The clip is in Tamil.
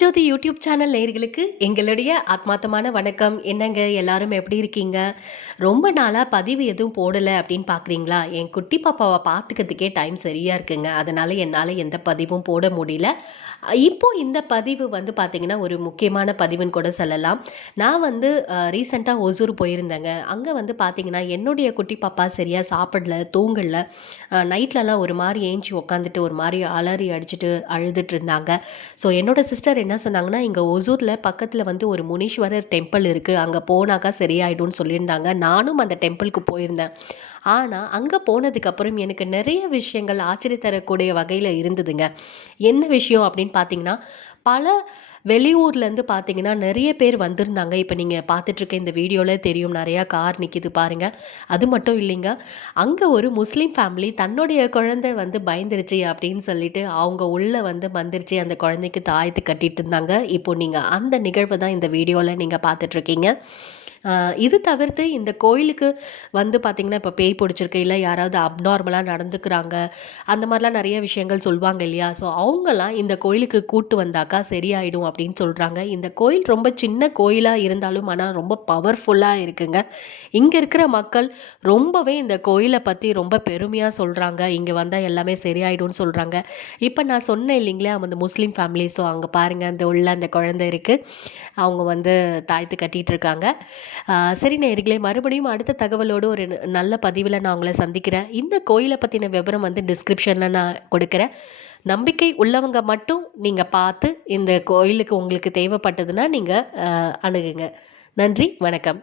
ஜோதி யூடியூப் சேனல் நேர்களுக்கு எங்களுடைய ஆத்மார்த்தமான வணக்கம். என்னங்க எல்லாரும் எப்படி இருக்கீங்க? ரொம்ப நாளாக பதிவு எதுவும் போடலை அப்படின்னு பார்க்குறீங்களா என் குட்டி பாப்பாவை பார்த்துக்கிறதுக்கே டைம் சரியாக இருக்குங்க. அதனால் என்னால் எந்த பதிவும் போட முடியல. இப்போ இந்த பதிவு வந்து பார்த்திங்கன்னா ஒரு முக்கியமான பதிவுன்னு கூட சொல்லலாம். நான் வந்து ரீசெண்டாக ஒசூர் போயிருந்தேங்க. அங்கே வந்து பார்த்திங்கன்னா என்னுடைய குட்டி பாப்பா சரியாக சாப்பிடல தூங்கல. நைட்லலாம் ஒரு மாதிரி ஏஞ்சி உக்காந்துட்டு ஒரு மாதிரி அலறி அடிச்சுட்டு அழுதுட்டு இருந்தாங்க. ஸோ என்னோட சிஸ்டர் என்ன சொன்னாங்கன்னா இங்கே ஒசூரில் பக்கத்தில் வந்து ஒரு முனீஸ்வரர் டெம்பிள் இருக்குது அங்கே போனாக்கா சரியாயிடும்னு சொல்லியிருந்தாங்க. நானும் அந்த டெம்பிளுக்கு போயிருந்தேன். ஆனால் அங்கே போனதுக்கப்புறம் எனக்கு நிறைய விஷயங்கள் ஆச்சரிய தரக்கூடிய வகையில் இருந்ததுங்க. என்ன விஷயம் அப்படின்னு பார்த்தீங்கன்னா பல வெளியூர்லேருந்து பார்த்தீங்கன்னா நிறைய பேர் வந்திருந்தாங்க. இப்போ நீங்கள் பார்த்துட்ருக்க இந்த வீடியோவில் தெரியும் நிறையா கார் நிற்கிது பாருங்கள் அது மட்டும் இல்லைங்க. அங்கே ஒரு முஸ்லீம் ஃபேமிலி தன்னுடைய குழந்தை வந்து பயந்துருச்சு அப்படின்னு சொல்லிட்டு அவங்க உள்ளே வந்து வந்துருச்சு. அந்த குழந்தைக்கு தாயத்து கட்டிட்டு இருந்தாங்க. இப்போ நீங்கள் அந்த நிகழ்வு தான் இந்த வீடியோவில் நீங்கள் பார்த்துட்ருக்கீங்க இது தவிர்த்து இந்த கோயிலுக்கு வந்து பார்த்திங்கன்னா இப்போ பேய் பிடிச்சிருக்கு இல்லை யாராவது அப்நார்மலாக நடந்துக்கிறாங்க அந்த மாதிரிலாம் நிறைய விஷயங்கள் சொல்லுவாங்க இல்லையா? ஸோ அவங்கெல்லாம் இந்த கோயிலுக்கு கூட்டு வந்தாக்கா சரியாயிடும் அப்படின்னு சொல்கிறாங்க இந்த கோயில் ரொம்ப சின்ன கோயிலாக இருந்தாலும் ஆனால் ரொம்ப பவர்ஃபுல்லாக இருக்குங்க. இங்கே இருக்கிற மக்கள் ரொம்பவே இந்த கோயிலை பற்றி ரொம்ப பெருமையாக சொல்கிறாங்க இங்கே வந்தால் எல்லாமே சரியாயிடும்னு சொல்கிறாங்க இப்போ நான் சொன்னேன் இல்லைங்களா அந்த முஸ்லீம் ஃபேமிலி ஸோ அங்கே பாருங்கள் அந்த உள்ள அந்த குழந்தை இருக்குது அவங்க வந்து தாய்த்து கட்டிகிட்டு இருக்காங்க. சரி நேர்களே மறுபடியும் அடுத்த தகவலோடு ஒரு நல்ல பதிவில் நான் உங்களை சந்திக்கிறேன். இந்த கோயிலை பற்றின விவரம் வந்து டிஸ்கிரிப்ஷனில் நான் கொடுக்குறேன். நம்பிக்கை உள்ளவங்க மட்டும் நீங்கள் பார்த்து இந்த கோயிலுக்கு உங்களுக்கு தேவைப்பட்டதுன்னா நீங்கள் அணுகுங்க. நன்றி வணக்கம்.